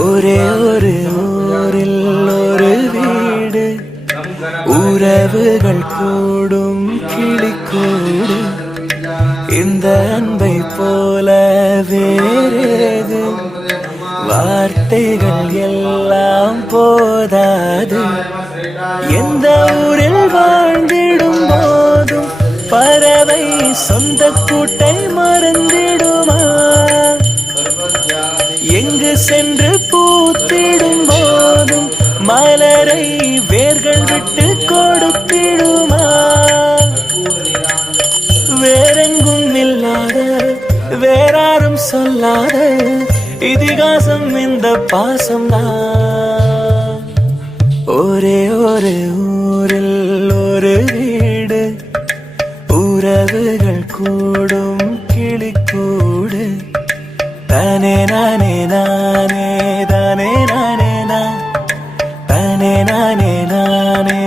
ஒரே ஒரு ஊரில் ஒரு வீடு, உறவுகள் கூடும் கிளிக்கூடு. இந்த அன்பை போல வேறேது, வார்த்தைகள் எல்லாம் போதாது. எந்த ஊரில் வாழ்ந்திடும் போதும் பறவை சொந்த கூட்டை மறந்திடுமா? எங்கு சென்று பூத்திடும் போதும் மலரை வேர்கள் விட்டு கொடுத்திடுமா? வேறெங்கும் இல்லாத வேறாரும் சொல்லாத இதிகாசம் இந்த பாசம் தான். ஒரே ஒரு ஊரில் ஒரு வீடு, உறவுகள் கூடும் கிளிக்கூடு. தானே நானே நானே தானே நானே நான், தானே நானே நானே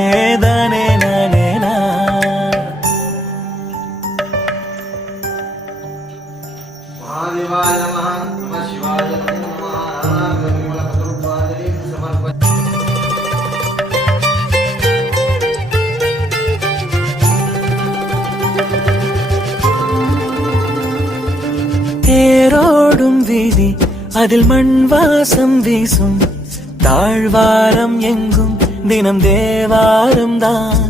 தானே நானே நான். महादेवाय नमः नमः शिवाय नमो नमः विमलपत्रोपादरीं समर्पयामि. தேரோடும் வீதி அதில் மண் வாசம் வீசும், தாழ்வாரம் எங்கும் தினம் தேவாரம் தான்.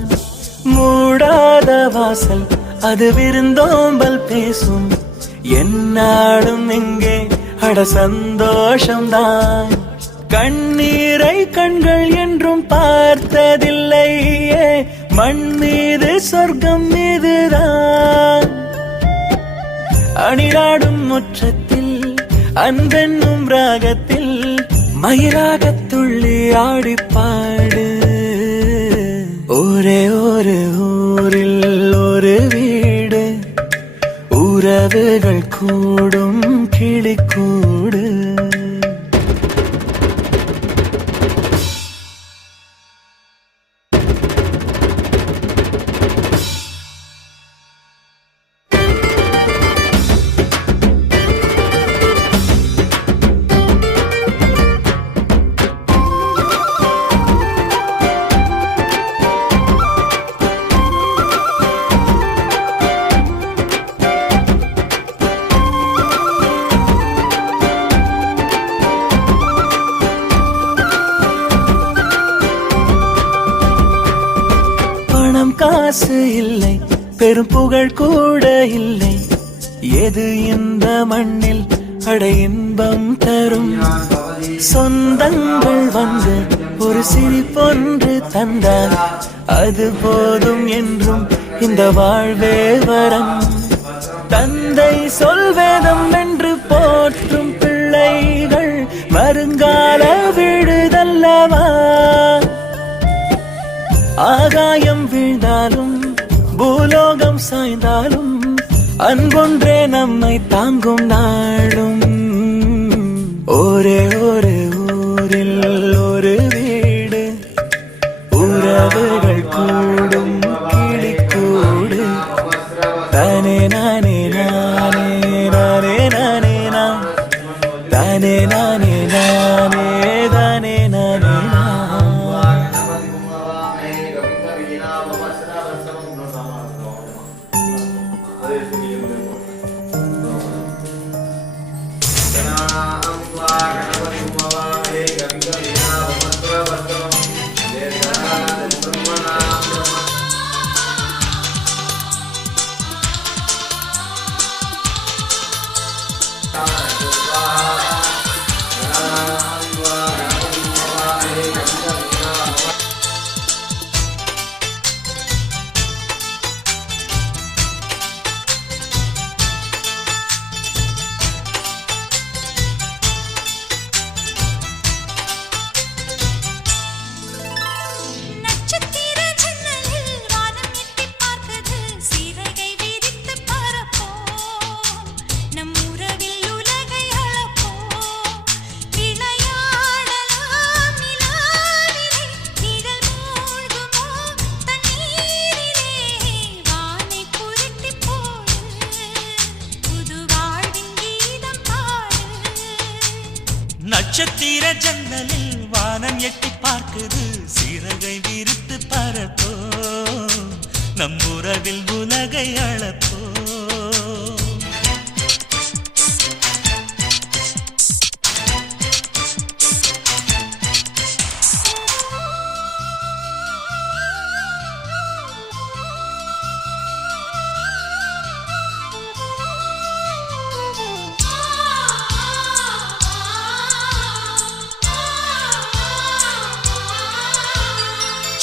மூடாத வாசல் அது விருந்தோம்பல் பேசும், என்னாலும் எங்கே அட சந்தோஷம்தான். கண்ணீரை கண்கள் என்றும் பார்த்ததில்லையே, மண் மீது சொர்க்கம் மீதுதான். அணிலாடும் முற்றத்தில் அன்பென்னும் ராகத்தில் மயிலாகத் துள்ளி ஆடிப்பாடு. ஒரே ஒரு ஊரில் ஒரு வீடு, உறவுகள் கூடும் கிளிக்கூடு. காசு இல்லை, பெரும் புகழ் கூட இல்லை, எது இந்த மண்ணில் அட இன்பம் தரும். சொந்தங்கள் வந்து ஒரு சிரிப்பொன்று தந்தார், அது போதும் என்றும் இந்த வாழ்வே வரம். தந்தை சொல்வேதம் என்று போற்றும் பிள்ளைகள் வருங்கால விடுதல்லவா. ஆகாயம் வீழ்ந்தாலும் பூலோகம் சாய்ந்தாலும் அன்பொன்றே நம்மை தாங்கும் நாளும். ஒரே ஒரு ஊரில் ஒரு வீடு, உறவுகள் கூடும் கிளிக்கூடு. தானே நானே நானே நானே நானே நான், தானே நானே நானே தானே நானே நான். நட்சத்திர ஜன்னலில் வானம் எட்டி பார்க்குது, சிறகை விரித்து பரப்போ நம் உறவில் உலகை அளப்போ.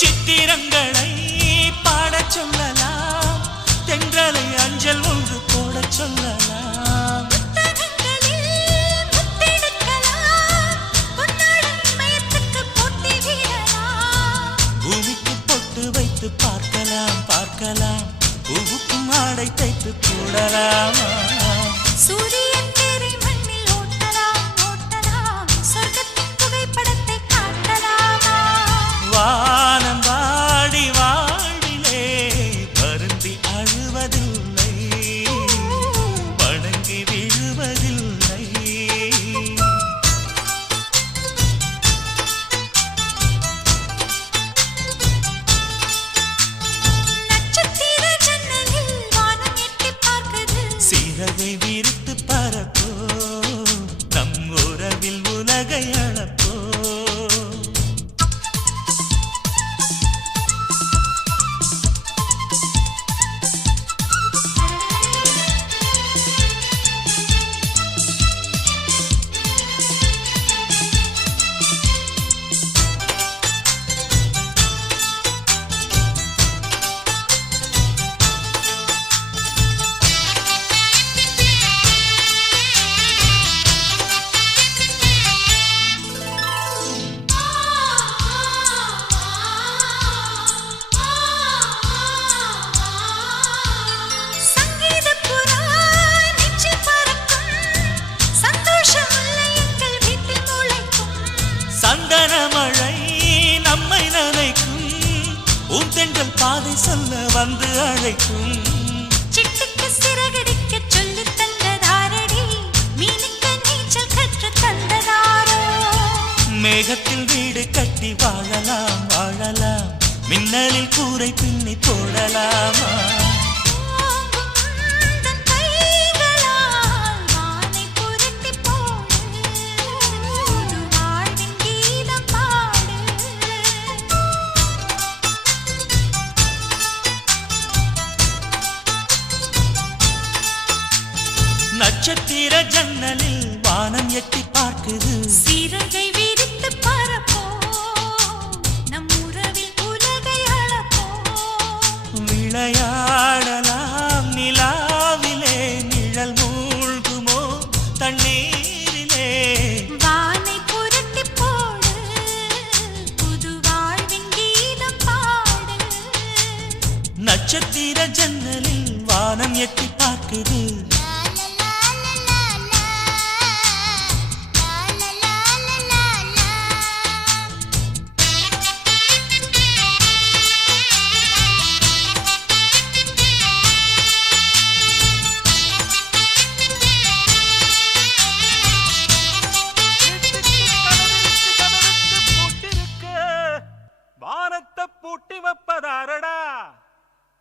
சித்திரங்களை பாடச் சொல்லலாம், தென்றலை அஞ்சல் ஒன்று போடச் சொல்லலாம். சொல்ல வந்து அழைக்கும். சிட்டுக்கு சிறகடிக்க சொல்லி தந்ததாரடி, மீனுக்கு நீச்சல் கற்று தந்ததாரோ. மேகத்தில் வீடு கட்டி வாழலாம் வாழலாம், மின்னலில் கூரை பின்னி போடலாமா? தன் கைகளால் வானை புரட்டி போடு, புது வாழ்வின் கீதம் பாடு. நட்சத்திர ஜன்னலில் வானம் எட்டி பார்க்குது, சிறகை விரித்து பறப்போம், நம் உறவில் உலகை அளப்போம். விளையாடலாம் நிலாவிலே, நிழல் மூழ்குமோ தண்ணீரிலே. வானை புரட்டி போடு, புது வாழ்வின் கீதம் பாடு. நட்சத்திர ஜன்னலில் வானம் எட்டி பார்க்குது, வானத்தை பூட்டி வைப்பதாரடா,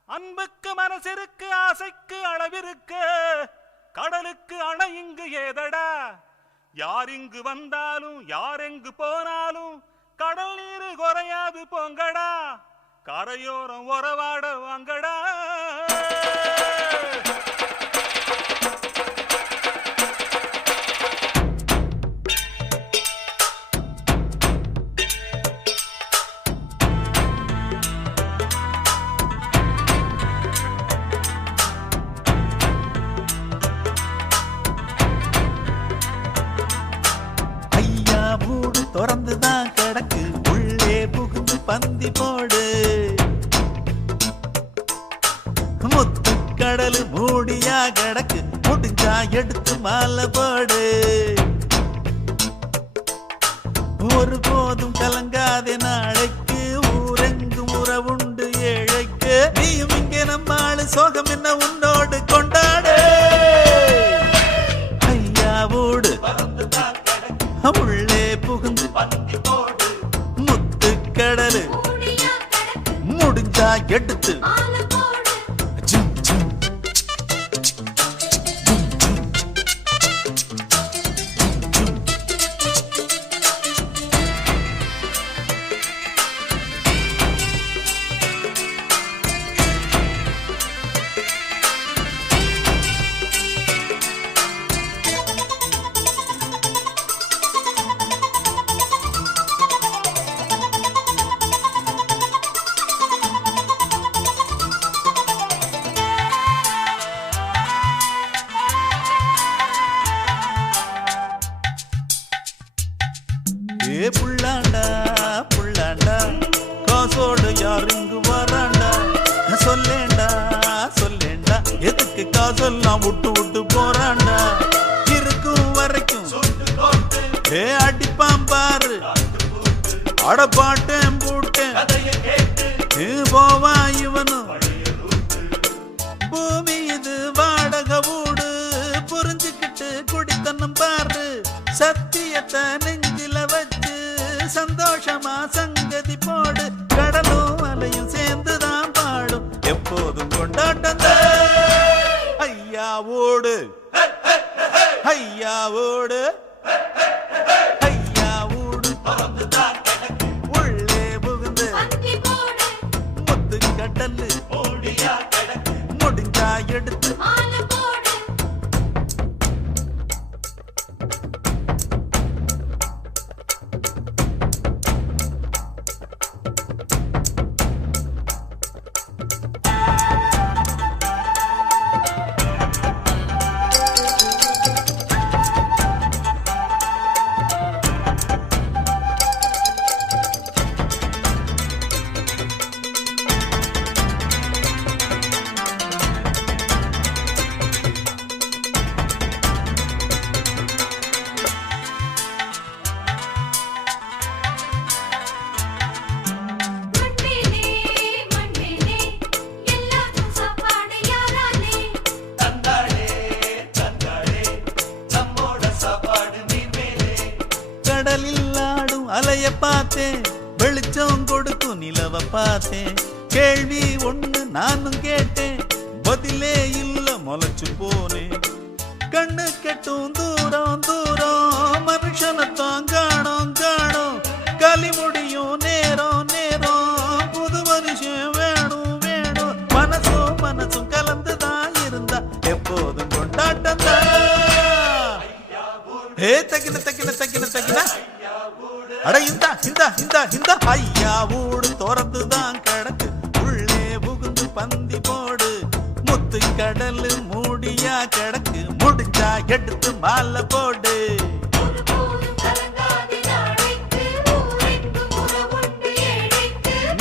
அன்புக்கு மனசிற்கு ஆசைக்கு அளவிருக்கு, கடலுக்கு அணை இங்கு ஏதடா. யார் இங்கு வந்தாலும் யார் எங்கு போனாலும் கடல் நீரு குறையாது போங்கடா, கரையோரம் உறவாட வாங்கடா. ஐயா மூடு திறந்துதான் கிடக்கு, உள்ளே புகுந்து பந்தி போடு. முத்துக்கடலு மூடியா கிடக்கு, முடிஞ்சா எடுத்து மாலை போடு. ஒரு போதும் கலங்காதே நாளைக்கு, ஊரெங்கும் உறவுண்டு ஏழைக்கு. நீயும் இங்கே நம்மாளு, சோகம் என்ன உன்னோடு கொண்டாடு. ஐயா மூடு உள்ளே புகுந்து முத்துக்கடலு முடிஞ்சா எடுத்து ஜும், ஜும். ஏ புள்ளாண்டா புள்ளாண்டா, காசோடு யார் இங்கு வராண்டா. சொல்லேண்டா சொல்லேண்டா, எதுக்கு காசெல்லாம் விட்டு விட்டு போறாண்டா. இருக்கும் வரைக்கும் ஏ அடிப்பான் பாரு, அடப்பாட்டேன் போட்டேன் போவா இவனும். பூமி இது வாடகை வீடு, புரிஞ்சுக்கிட்டு குடித்தனம் பாரு. சத்தியத்தை நெஞ்சில வச்சு சந்தோஷமா சங்கதி போடு. கடலும் அலையும் சேர்ந்துதான் பாடும், எப்போதும் கொண்டாட்டம். ஐயா ஓடு ஐயா ஓடு ஐயா ஓடு, உள்ளே புகுந்து முத்துக்கடலு முடிஞ்சா எடுத்து பார்த்தேன், வெளிச்சம் கொடுக்கும் நிலவ பார்த்தேன். கேள்வி ஒண்ணு நானும் கேட்டேன், பதிலே இல்ல முளைச்சு போனேன். கண்ணு கெட்டும் தூரம் தூரம் மனுஷனத்தான் காணோம் காணோம். களி முடியும் நேரம் நேரம் புது மனுஷன் வேணும் வேணும். மனசும் மனசும் கலந்துதான் இருந்தா எப்போதும் கொண்டாட்டம் தான். ஏ தக்கின தக்கின தக்கின தக்கின அட இந்தா இந்தா இந்தா இந்தா ஐயா ஊடு தோரத்துதான் கிடக்கு. உள்ளே புகுந்து பந்தி போடு, முத்து கடல் மூடியா கிடக்கு. முடிஞ்சா எடுத்து மாலை போடு.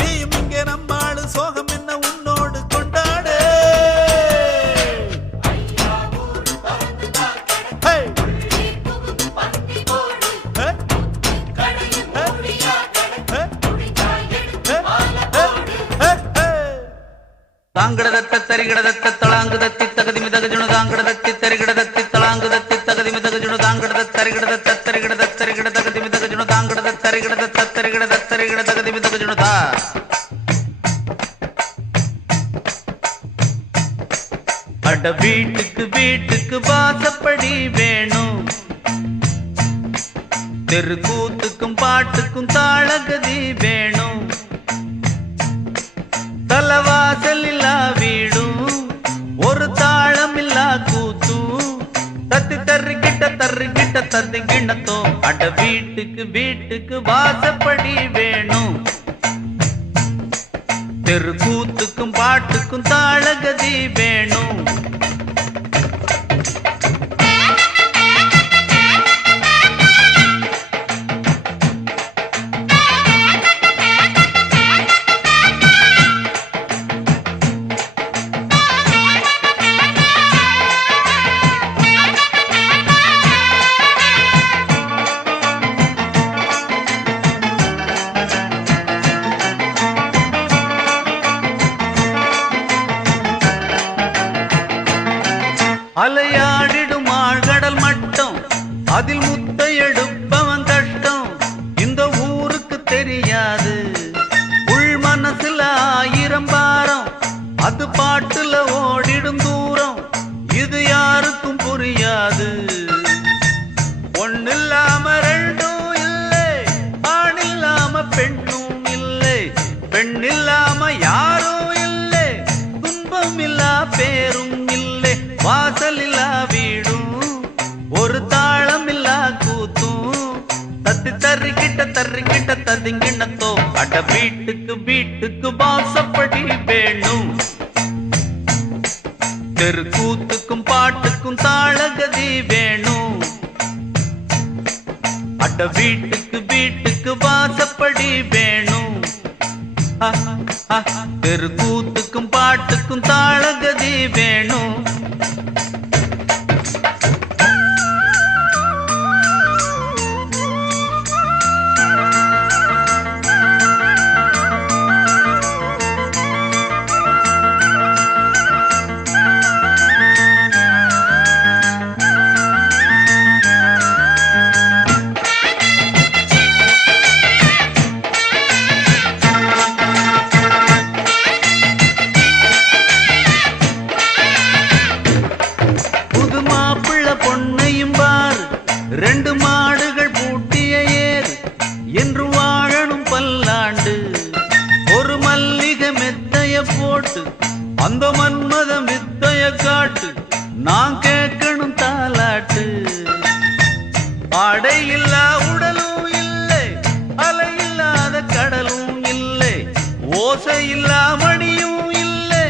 நீயும் இங்கே நம்மாளு சோகம் என்ன உன்னோடு கொண்டாடு. தாங்கடதத்த தரிகடதத்த தளாங்குதத்தி தகதிமிதகஜுணு தாங்கடதத்தி தரிகடதத்தி தளாங்குதத்தி தகதிமிதகஜுணு தாங்கடதத் தரிகடதத்த தரிகடதத் தரிகட தகதிமிதகஜுணு தாங்கடதத் தரிகடதத்த தரிகடதத் தரிகட தகதிமிதகஜுணு தா. அட வீட்டுக்கு வீட்டுக்கு வாசப்படி வேணும், தெருக்கூத்துக்கும் பாட்டுக்கும் தாளகதி வேணும். தலவாசல் இல்லா வீடும் ஒரு தாளம் இல்லா கூத்தும். தத்தி தர்றிக்கிட்ட தத்தி கிண்ணத்தோ. அட வீட்டுக்கு வீட்டுக்கு வாசப்படி வேணும், தெருக்கூத்துக்கும் பாட்டுக்கும் தாளகதி வேணும். அலையாடிடும் ஆழ்கடல் மட்டம், அதில் முத்த எடுப்பவன் கஷ்டம். இந்த ஊருக்கு தெரியாது உள் மனசுல 1000 பாரம். அது பாட்டுல ஓடிடும் தூரம், இது யாருக்கும் புரியாது. ஒண்ணில்லாம ரெண்டும் இல்லை, ஆண் இல்லாம பெண்ணும் இல்லை. பெண் இல்லாம யாரும் இல்லை, துன்பம் இல்லா பேரும் இல்லை. வாசல் இல்லா வீடும் ஒரு தாளம் இல்லா கூத்தும். தத்தி தர்றிக்கிட்ட ததிங்கிண்ணத்தோ. அட வீட்டுக்கு வீட்டுக்கு வாசப்படி வேணும், தெருக்கூத்துக்கும் பாட்டுக்கும் தாளகதி வேணும். அட வீட்டுக்கு வீட்டுக்கு வாசப்படி வேணும், தெருக்கூத்துக்கும் பாட்டுக்கும் தாளகதி வேணும். ரெண்டு மாடுகள் பூட்டிய ஏர் என்று வாழணும் பல்லாண்டு. ஒரு மல்லிகை மெத்தைய போட்டு அந்த மன்மத வித்தைய காட்டு. நான் கேட்கணும் தாலாட்டு. ஆடை இல்லா உடலும் இல்லை, அலை இல்லாத கடலும் இல்லை. ஓசை இல்லா மணியும் இல்லை,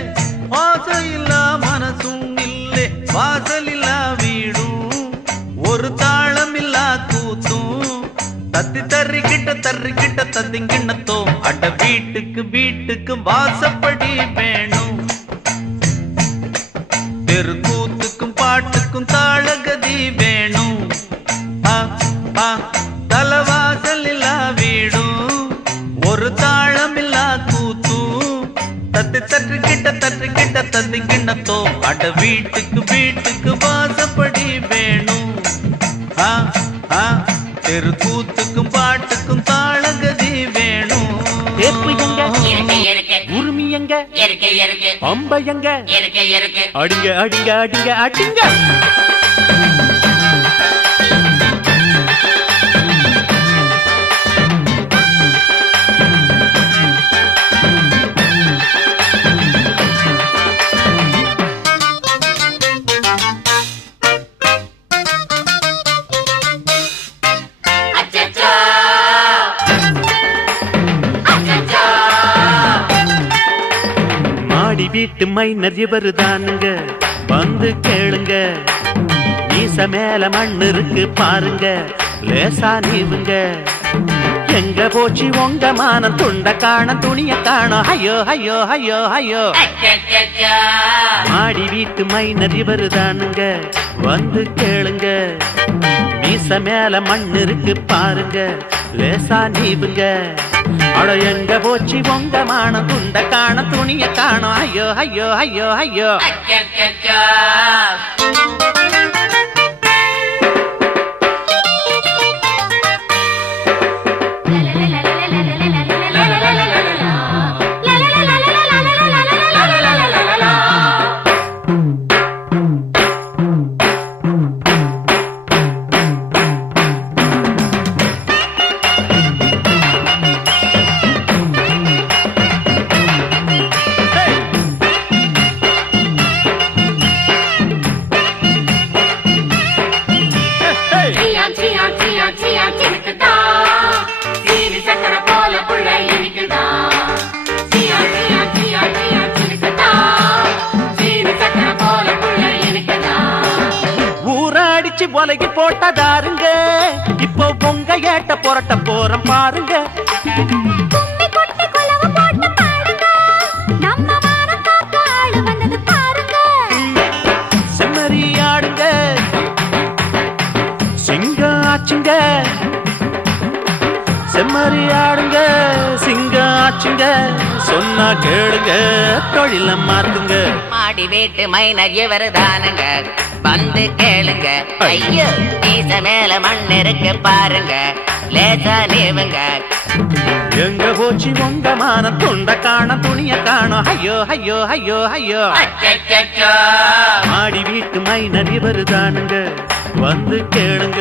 ஆசை இல்லா மனசும் இல்லை. வாசல் இல்லா வீடும் ஒரு தாளம் இல்லா கூத்தும். தத்தி தர்றிக்கிட்ட தத்திங்கிண்ணத்தோ. அட வீட்டுக்கு வீட்டுக்கு வாசப்படி வேணும், தெருக்கூத்துக்கும் பாட்டுக்கும் தாளகதி வேணும். தலவாசல் இல்லா வீடும் ஒரு தாளம் இல்லா கூத்தும். தத்தி தர்றிக்கிட்ட தத்திங்கிண்ணத்தோ. அட வீட்டுக்கு வீட்டுக்கு வாசப்படி வேணும், தெருக்கூத்துக்கும் பாட்டுக்கும் தாள எங்க பம்பை எங்க அடிங்க அடிங்க அடிங்க அடிங்க. மாடி வீட்டு மைனர் இவரு தானுங்க, வந்து கேளுங்க. மீச மேல மண் இருக்கு பாருங்க, லேசா நீவுங்க. எங்க போச்சு உங்க மானம், துண்ட காணம் துணிய காணோம். ஐயோ ஐயோ ஐயோ ஐயோ. மாடி வீட்டு மைனர் இவரு தானுங்க, வந்து கேளுங்க. மீச மேல மண் இருக்கு பாருங்க, லேசா நீவுங்க. அட எங்க போச்சு உங்க மானம், துண்ட காணம் துணிய காணோம். ஐயோ ஐயோ ஐயோ ஐயோ. ஒலகி போட்டதாருங்க, இப்போ பொங்க ஏட்ட புரட்ட போறோம் பாருங்க. செம்மறி ஆடுங்க, சிங்கம் ஆச்சுங்க. செம்மறி ஆடுங்க, சிங்கம் ஆச்சுங்க. சொன்னா கேளுங்க, தொழில மாத்துங்க. மாடி வீட்டு மைனர் இவரு தானுங்க, வந்து கேளுங்க. ஐயோ மீச மேல மண் இருக்கு பாருங்க, லேசா நீவுங்க. எங்க போச்சு உங்க மானம், துண்ட காணம் துணிய காணோம். ஐயோ ஐயோ ஐயோ ஐயோ. மாடி வீட்டு மைனர் இவரு தானுங்க, வந்து கேளுங்க.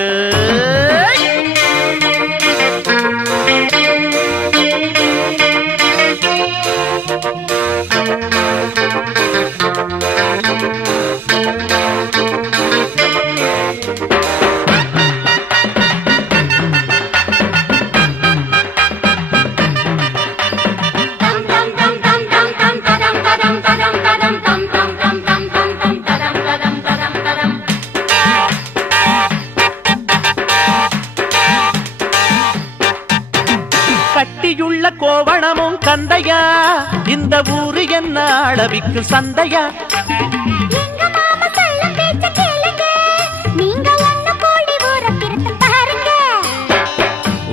கட்டியுள்ள கோவணமும் கந்தையா, இந்த ஊரு என்ன அளவிக்கு சந்தையா.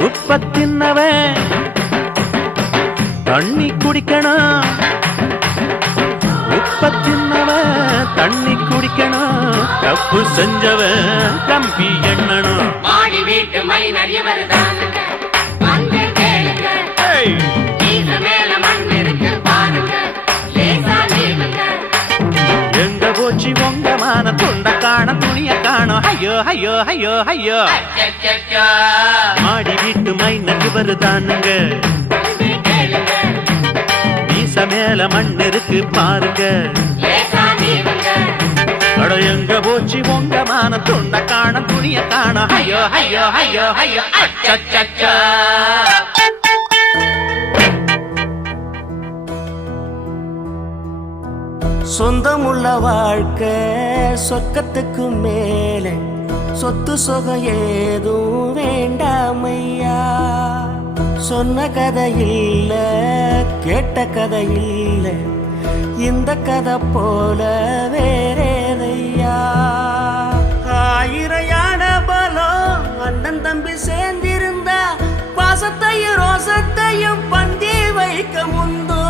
உற்பத்தின்னவன் தண்ணி குடிக்கணும், உற்பத்தின்னவன் தண்ணி குடிக்கணும். தப்பு செஞ்சவன் கம்பி எண்ணணும். மாடி வீட்டு மைனர் இவரு தானுங்க, வந்து கேளுங்க. மீச மேல மண் இருக்கு பாருங்க, லேசா நீவுங்க. எங்க போச்சு உங்க மானம், துண்ட காணம் துணிய காணோம். ஐயோ ஐயோ ஐயோ ஐயோ. மாடி வீட்டு மைனர் இவரு தானுங்க, மீச மேல மண் இருக்கு பாருங்க, லேசா நீவுங்க. அட எங்க போச்சு உங்க மானம், துண்ட காணம் துணிய காணோம். ஐயோ ஐயோ ஐயோ ஐயோ. அச்சச்சச்சா. சொந்தமுள்ள வாழ்க்கை சொர்க்கத்துக்கு மேலே, சொத்து சொகம் ஏதும் வேண்டாமையா. சொன்ன கதை இல்ல, கேட்ட கதை இல்ல, இந்த கதை போல வேறேதையா. ஆயிரம் யானை பலம் அண்ணன் தம்பி சேர்ந்திருந்தா, பாசத்தையும் ரோசத்தையும் பந்தி வைக்க முந்தோ.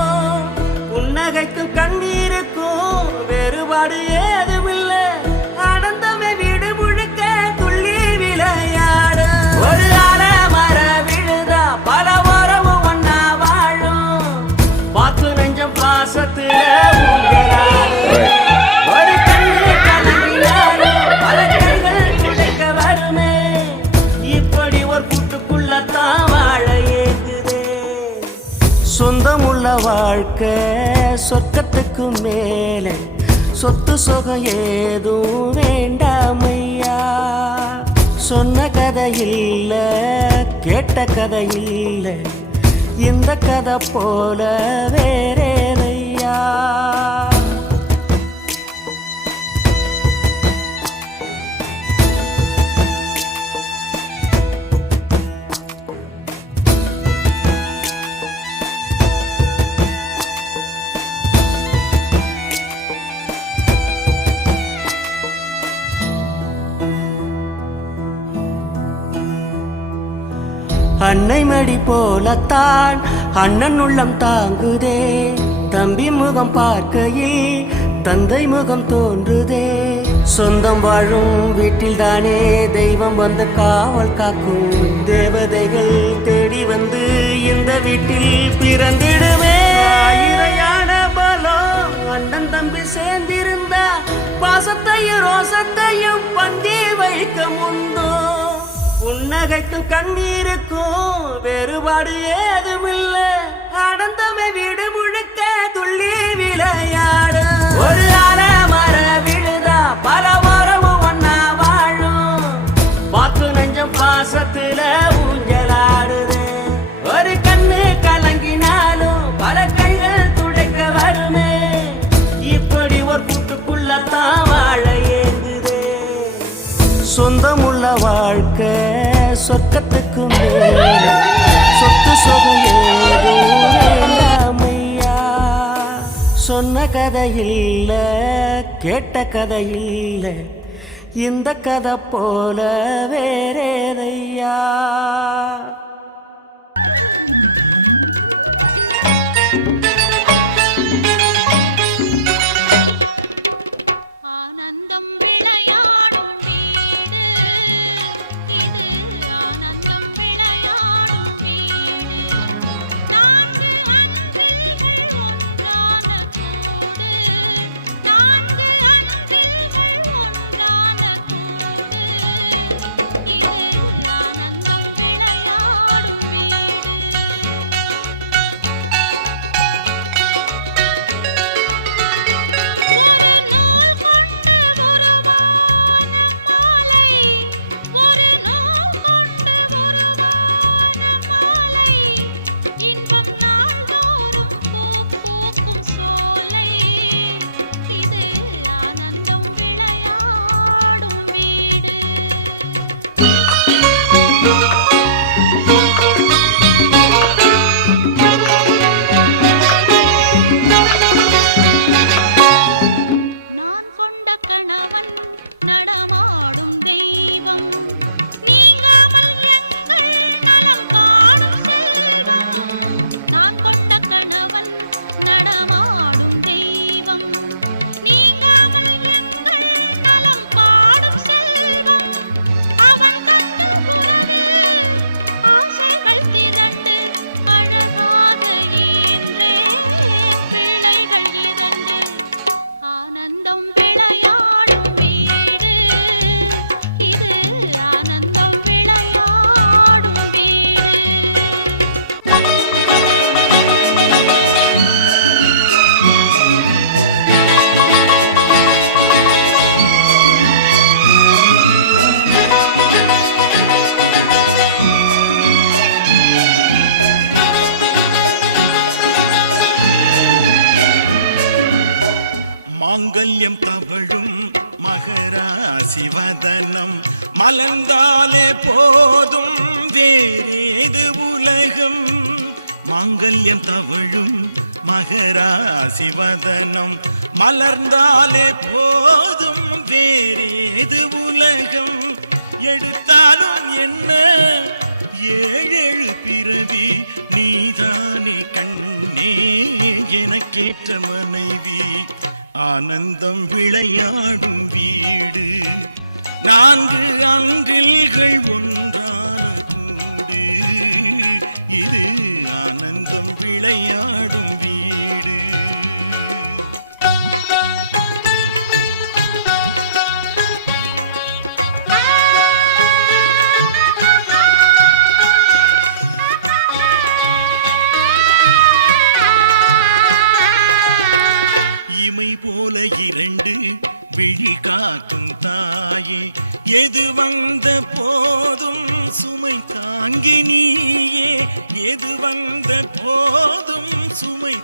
புன்னகைக்கும் கண்ணீருக்கும் வேறுபாடு ஏதுமில்லை, ஆனந்தமே வீடு முழுக்க துள்ளி விளையாடு. ஒரு ஆல மர விழுதா பல உறவும் ஒன்னா வாழும், பாத்து நெஞ்சம் பாச வாழ்க்கை சொர்க்கத்துக்கு மேலே சொத்து சுகம் ஏதும் வேண்டாமையா. சொன்ன கதை இல்ல கேட்ட கதை இல்ல இந்த கதை போல வேறேனையா. அன்னை மடி போலத்தான் அண்ணன் உள்ளம் தாங்குதே. தம்பி முகம் பார்க்கையில் தந்தை முகம் தோன்றுதே. சொந்தம் வாழும் வீட்டில் தானே தெய்வம் வந்து காவல் காக்கும். தேவதைகள் தேடி வந்து இந்த வீட்டில் பிறந்திடுமே. ஆயிரையான பலம் அண்ணன் தம்பி சேர்ந்திருந்தா பாசத்தையும் ரோசத்தையும் பந்தி வைக்க முந்தோ. புன்னகைக்கும் கண்ணீருக்கும் வேறுபாடு ஏதுமில்ல. அடந்தமை வீடு முழுக்க துள்ளி விளையாடு. ஒரு மர விழுதா பல மரமும் ஒன்னா வாழும். பாத்து நெஞ்சம் பாசத்துல ஊஞ்சலாடுது. ஒரு கண்ணு கலங்கினாலும் பல கைகள் துடைக்க வருமே. இப்படி ஒரு கூட்டுக்குள்ளத்தான் வாழ ஏங்குதே. சொந்தமுள்ள வாழ்க்கை சொர்க்கத்துக்கு மேலே சொத்து சுகம் ஏதும் வேண்டாமையா. சொன்ன கதை இல்ல கேட்ட கதை இல்ல இந்த கதை போல வேறேதையா. ஆனந்தம் விளையாடும் வீடு இது ஆனந்தம் விளையாடும் வீடு. நான்கு அன்பில்கள் ஒன்றான கூடு. நான்கு அன்பில்கள் ஒன்றான கூடு. இது ஆனந்தம் விளையாடும் மாங்கல்யம் தவழும் மகராசி வதனம் மலர்ந்தாலே போதும் வேறேது உலகம். மாங்கல்யம் தவழும் மகராசி வதனம் மலர்ந்தாலே போதும் வேறேது உலகம். எடுத்தாலும் என்ன ஏழேழு பிறவி நீதானே கண்ணே எனக்கேற்ற மனைவி. ஆனந்தம் விளையாடும் வீடு நான்கு அன்றில்கள் ஒன்றான கூடு. இது ஆனந்தம் விளையாடும் வீடு. காக்கும் தாயே எது வந்த போதும் சுமை தாங்கி நீயே எது வந்த போதும் சுமை